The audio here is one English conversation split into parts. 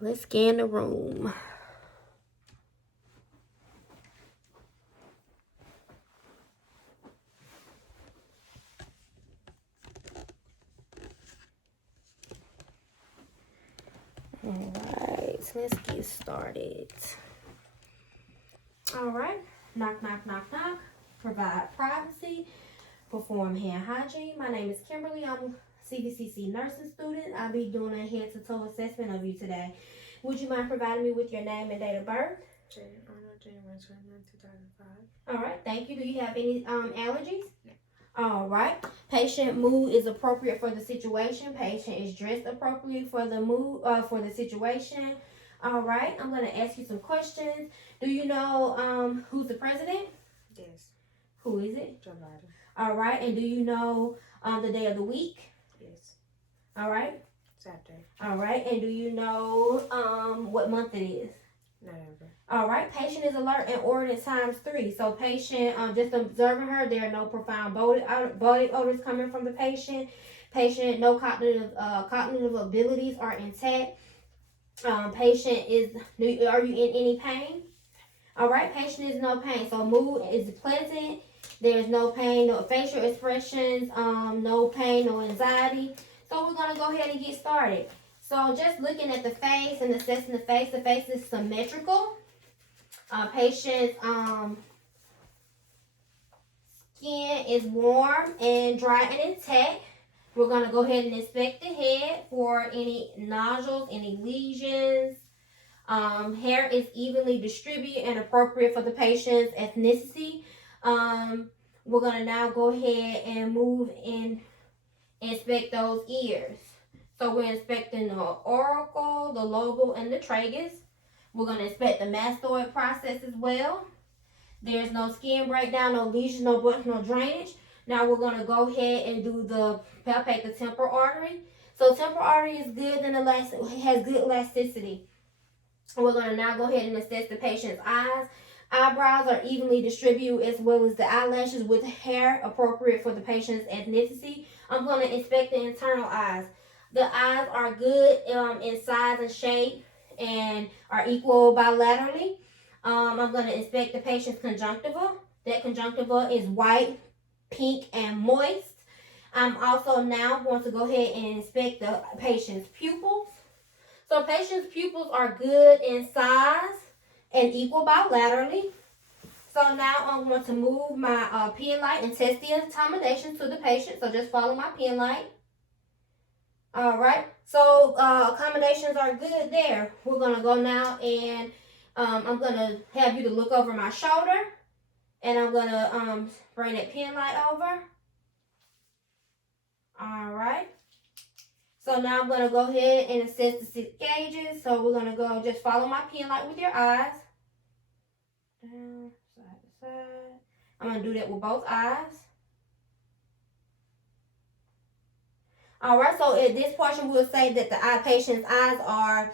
Let's scan the room. Alright, let's get started. Alright, knock, knock, knock, knock. Provide privacy. Perform hand hygiene. My name is Kimberly. I'm a CVCC nursing student. I'll be doing a head-to-toe assessment of you today. Would you mind providing me with your name and date of birth? January 29, 2005. Alright, thank you. Do you have any allergies? No. Alright. Patient mood is appropriate for the situation. Patient is dressed appropriately for the mood, for the situation. Alright, I'm going to ask you some questions. Do you know who's the president? Yes. Who is it? Joe Biden. Alright, and do you know the day of the week? Yes. Alright. Saturday. Alright, and do you know what month it is? November. Alright, patient is alert and ordered times 3. So patient, just observing her, there are no profound body odors coming from the patient. Patient, no cognitive abilities are intact. Patient is, are you in any pain? Alright, patient is no pain. So mood is pleasant. There's no pain, no facial expressions, no pain, no anxiety. So we're going to go ahead and get started. So just looking at the face and assessing the face is symmetrical. Patient's skin is warm and dry and intact. We're going to go ahead and inspect the head for any nodules, any lesions. Hair is evenly distributed and appropriate for the patient's ethnicity. We're going to now go ahead and move and inspect those ears. So we're inspecting the auricle, the lobal, and the tragus. We're going to inspect the mastoid process as well. There's no skin breakdown, no lesions, no bumps, no drainage. Now we're going to go ahead and palpate the temporal artery. So temporal artery is good and has good elasticity. We're going to now go ahead and assess the patient's eyes. Eyebrows are evenly distributed as well as the eyelashes with hair appropriate for the patient's ethnicity. I'm going to inspect the internal eyes. The eyes are good in size and shape and are equal bilaterally. I'm going to inspect the patient's conjunctiva. That conjunctiva is white, pink, and moist. I'm also now going to go ahead and inspect the patient's pupils. So patient's pupils are good in size and equal bilaterally. So now I'm going to move my pen light and test the accommodation to the patient. So just follow my pen light. Alright, so accommodations are good there. We're going to go now and I'm going to have you to look over my shoulder. And I'm going to bring that pen light over. Alright. So now I'm going to go ahead and assess the 6 gauges. So we're going to go just follow my pen light with your eyes. Down, side to side. I'm going to do that with both eyes. Alright, so at this portion we'll say that the patient's eyes are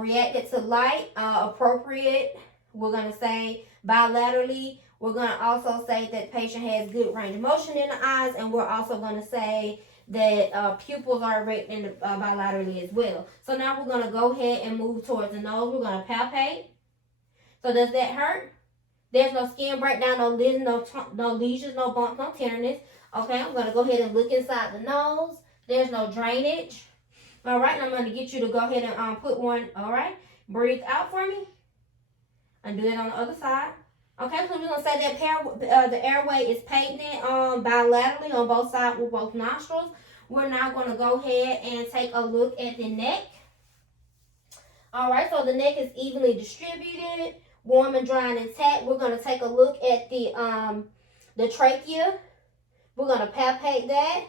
reacted to light, appropriate. We're going to say bilaterally. We're going to also say that the patient has good range of motion in the eyes. And we're also going to say that pupils are erect bilaterally as well. So now we're going to go ahead and move towards the nose. We're going to palpate. So does that hurt? There's no skin breakdown, no lesions, no bumps, no tenderness. Okay, I'm going to go ahead and look inside the nose. There's no drainage. All right, and I'm going to get you to go ahead and put one. All right, breathe out for me. And do that on the other side. Okay, so we're going to say that the airway is patent bilaterally on both sides with both nostrils. We're now going to go ahead and take a look at the neck. All right, so the neck is evenly distributed, warm and dry and intact. We're going to take a look at the trachea. We're going to palpate that.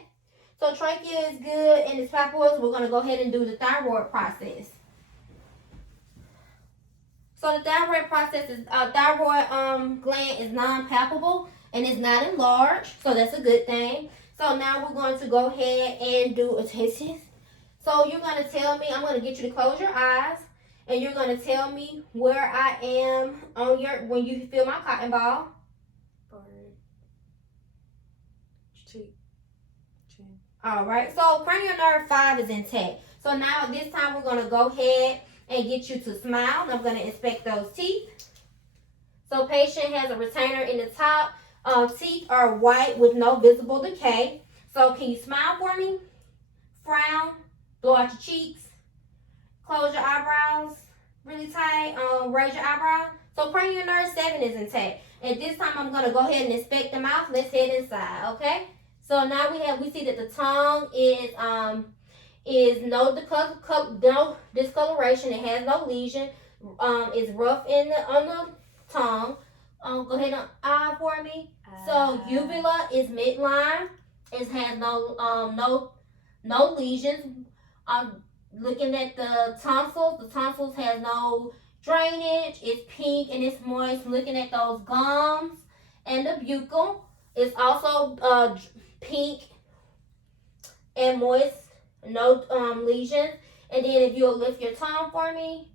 So trachea is good and it's palpable. We're going to go ahead and do the thyroid process. So the thyroid process is thyroid gland is non-palpable and it's not enlarged, so that's a good thing. So now we're going to go ahead and do a test. So you're going to tell me, I'm going to get you to close your eyes, and you're going to tell me where I am on when you feel my cotton ball. Forehead. Cheek. All right, so cranial nerve 5 is intact. So now this time we're going to go ahead and get you to smile. I'm going to inspect those teeth. So patient has a retainer in the top. Teeth are white with no visible decay. So can you smile for me? Frown. Blow out your cheeks. Close your eyebrows really tight. Raise your eyebrows. So cranial nerve 7 is intact. And this time I'm going to go ahead and inspect the mouth. Let's head inside, okay? So now we see that the tongue is no discoloration. It has no lesion. It's rough on the tongue. Go ahead and eye for me. So uvula is midline. It has no lesions. Looking at the tonsils has no drainage. It's pink and it's moist. Looking at those gums and the buccal, it's also pink and moist. No lesions. And then if you'll lift your tongue for me.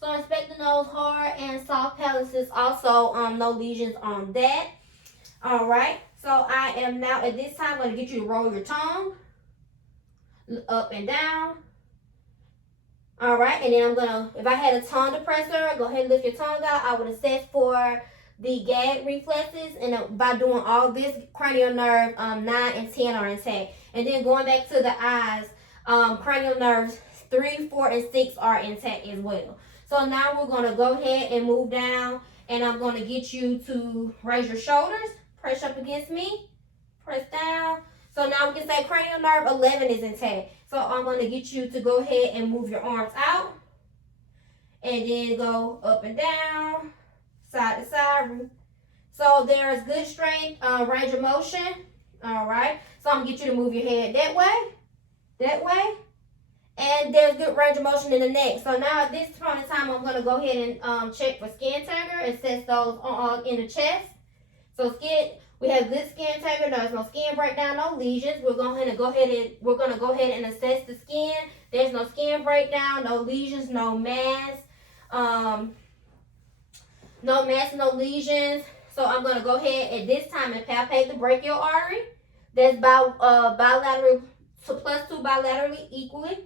So inspecting those hard and soft palates, also no lesions on that. All right. So I am now at this time going to get you to roll your tongue up and down. All right. And then I'm going to, if I had a tongue depressor, go ahead and lift your tongue out. I would assess for the gag reflexes. And by doing all this, cranial nerve 9 and 10 are intact. And then going back to the eyes, cranial nerves 3, 4, and 6 are intact as well. So now we're going to go ahead and move down, and I'm going to get you to raise your shoulders, press up against me, press down. So now we can say cranial nerve 11 is intact. So I'm going to get you to go ahead and move your arms out, and then go up and down, side to side. So there is good strength, range of motion. All right. So I'm going to get you to move your head that way. And there's good range of motion in the neck. So now at this point in time, I'm going to go ahead and check for skin tagger and assess those in the chest. So we have good skin tagger. There's no skin breakdown, no lesions. We're going to go ahead and assess the skin. There's no skin breakdown, no lesions, no mass, no lesions. So I'm going to go ahead at this time and palpate the brachial artery. That's bilateral to +2 bilaterally equally.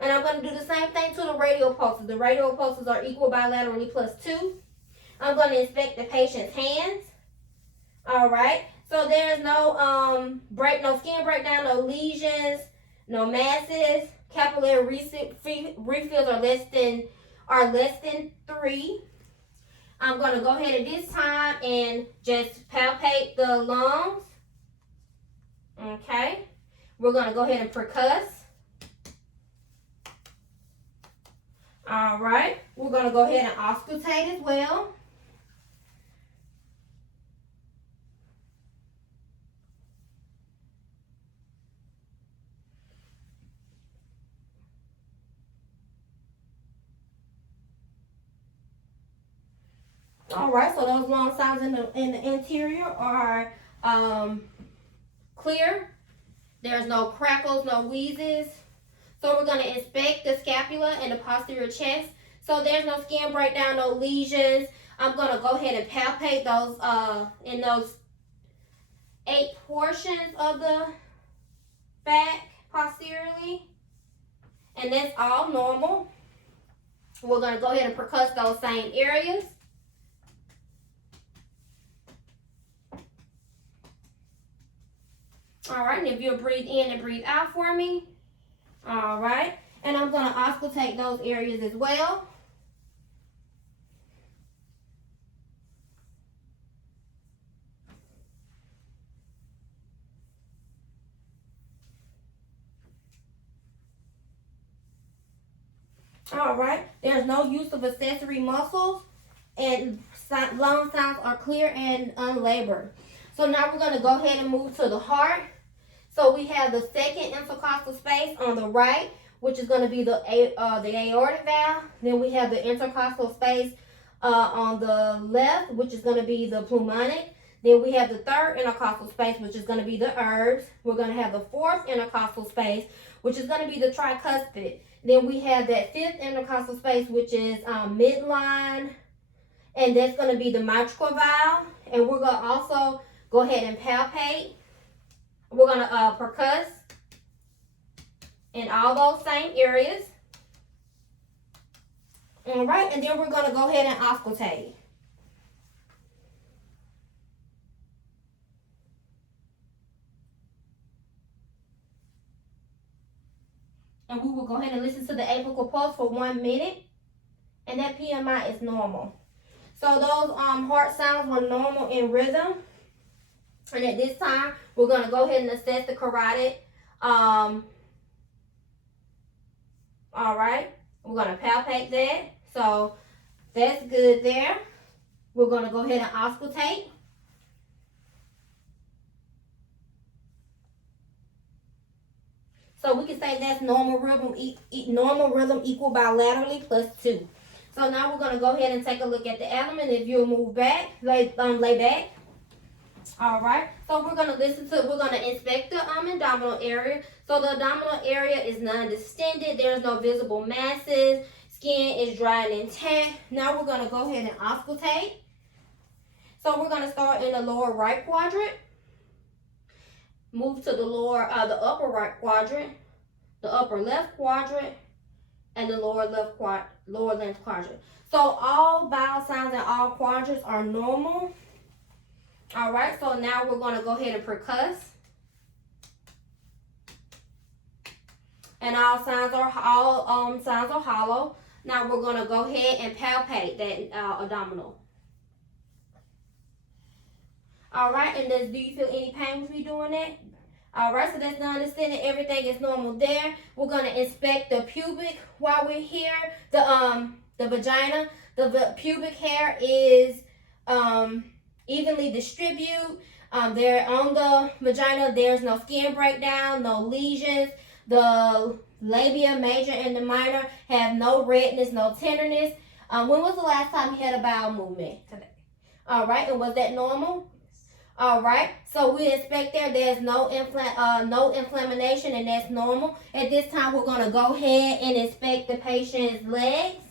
And I'm going to do the same thing to the radial pulses. The radial pulses are equal bilaterally +2. I'm going to inspect the patient's hands. All right. So there's no skin breakdown, no lesions, no masses. Capillary refills are less than 3. I'm going to go ahead at this time and just palpate the lungs. Okay. We're going to go ahead and percuss. All right. We're going to go ahead and auscultate as well. All right. So those lung sounds in the interior are clear. There's no crackles, no wheezes. So we're going to inspect the scapula and the posterior chest. So there's no skin breakdown, no lesions. I'm going to go ahead and palpate those in those 8 portions of the back posteriorly. And that's all normal. We're going to go ahead and percuss those same areas. All right, and if you'll breathe in and breathe out for me. All right, and I'm going to auscultate those areas as well. All right, there's no use of accessory muscles, and lung sounds are clear and unlabored. So now we're going to go ahead and move to the heart. So we have the second intercostal space on the right, which is going to be the aortic valve. Then we have the intercostal space on the left, which is going to be the pulmonic. Then we have the third intercostal space, which is going to be the herbs. We're going to have the fourth intercostal space, which is going to be the tricuspid. Then we have that fifth intercostal space, which is midline, and that's going to be the mitral valve. And we're going to also go ahead and palpate. We're going to percuss in all those same areas. All right, and then we're going to go ahead and auscultate. And we will go ahead and listen to the apical pulse for 1 minute. And that PMI is normal. So those heart sounds were normal in rhythm. And at this time, we're going to go ahead and assess the carotid. All right. We're going to palpate that. So that's good there. We're going to go ahead and auscultate. So we can say that's normal rhythm equal bilaterally plus 2. So now we're going to go ahead and take a look at the abdomen. If you'll move back, lay back. All right. So we're going to inspect the abdominal area. So the abdominal area is non-distended. There's no visible masses. Skin is dry and intact. Now we're going to go ahead and auscultate. So we're going to start in the lower right quadrant. Move to the upper right quadrant, the upper left quadrant, and the lower left quadrant. So all bowel sounds in all quadrants are normal. All right, so now we're going to go ahead and percuss. And all sounds are hollow. Now we're going to go ahead and palpate that abdominal. All right, and do you feel any pain with me doing that? All right, so that's non-distended. Everything is normal there. We're going to inspect the pubic while we're here. The vagina. The pubic hair is evenly distributed. There on the vagina, there's no skin breakdown, no lesions. The labia major and the minor have no redness, no tenderness. When was the last time you had a bowel movement? Today. All right, and was that normal? All right, so we inspect there. There's no inflammation, and that's normal. At this time, we're going to go ahead and inspect the patient's legs.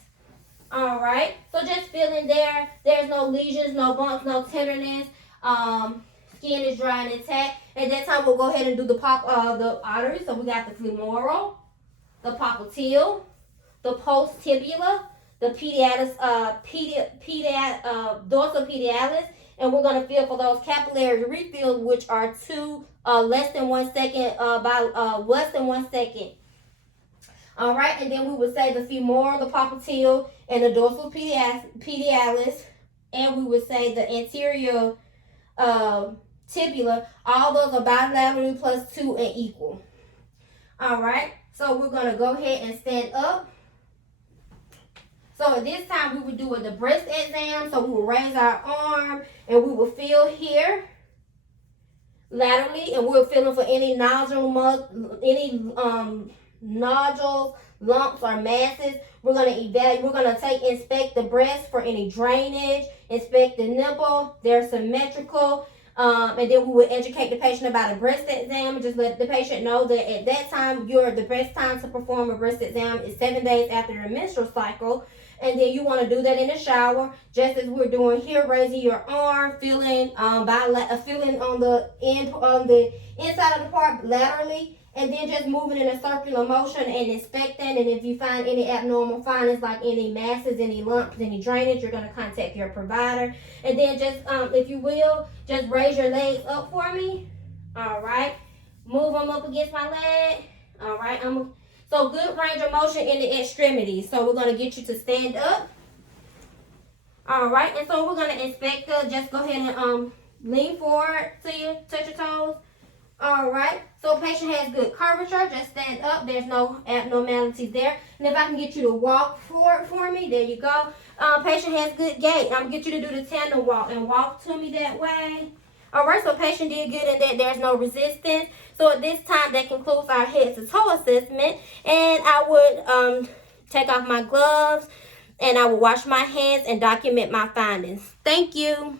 All right, so just feeling there. There's no lesions, no bumps, no tenderness. Skin is dry and intact. At that time, we'll go ahead and do the arteries. So we got the femoral, the popliteal, the post-tibular, the dorsopedialis. And we're going to feel for those capillary refills, which are less than 1 second, less than 1 second. All right, and then we would say the femoral, the popliteal, and the dorsopedialis, and we would say the anterior tibular. All those are bilaterally plus 2 and equal. All right, so we're going to go ahead and stand up. So at this time, we would do the breast exam. So we will raise our arm and we will feel here laterally, and we're feeling for any nodules, lumps, or masses. We're going to evaluate. We're going to inspect the breast for any drainage. Inspect the nipple. They're symmetrical. And then we will educate the patient about a breast exam, and just let the patient know that at that time, the best time to perform a breast exam is 7 days after your menstrual cycle. And then you want to do that in the shower, just as we're doing here, raising your arm, feeling on the inside of the part laterally, and then just moving in a circular motion and inspecting. And if you find any abnormal findings, like any masses, any lumps, any drainage, you're going to contact your provider. And then just, if you will, just raise your legs up for me. All right. Move them up against my leg. All right. So good range of motion in the extremities. So we're going to get you to stand up. All right. And so we're going to inspect just go ahead and lean forward to you, touch your toes. All right. So patient has good curvature. Just stand up. There's no abnormalities there. And if I can get you to walk forward for me, there you go. Patient has good gait. I'm going to get you to do the tandem walk and walk to me that way. All right, so patient did good in that there's no resistance. So at this time, that concludes our head to toe assessment. And I would take off my gloves, and I will wash my hands and document my findings. Thank you.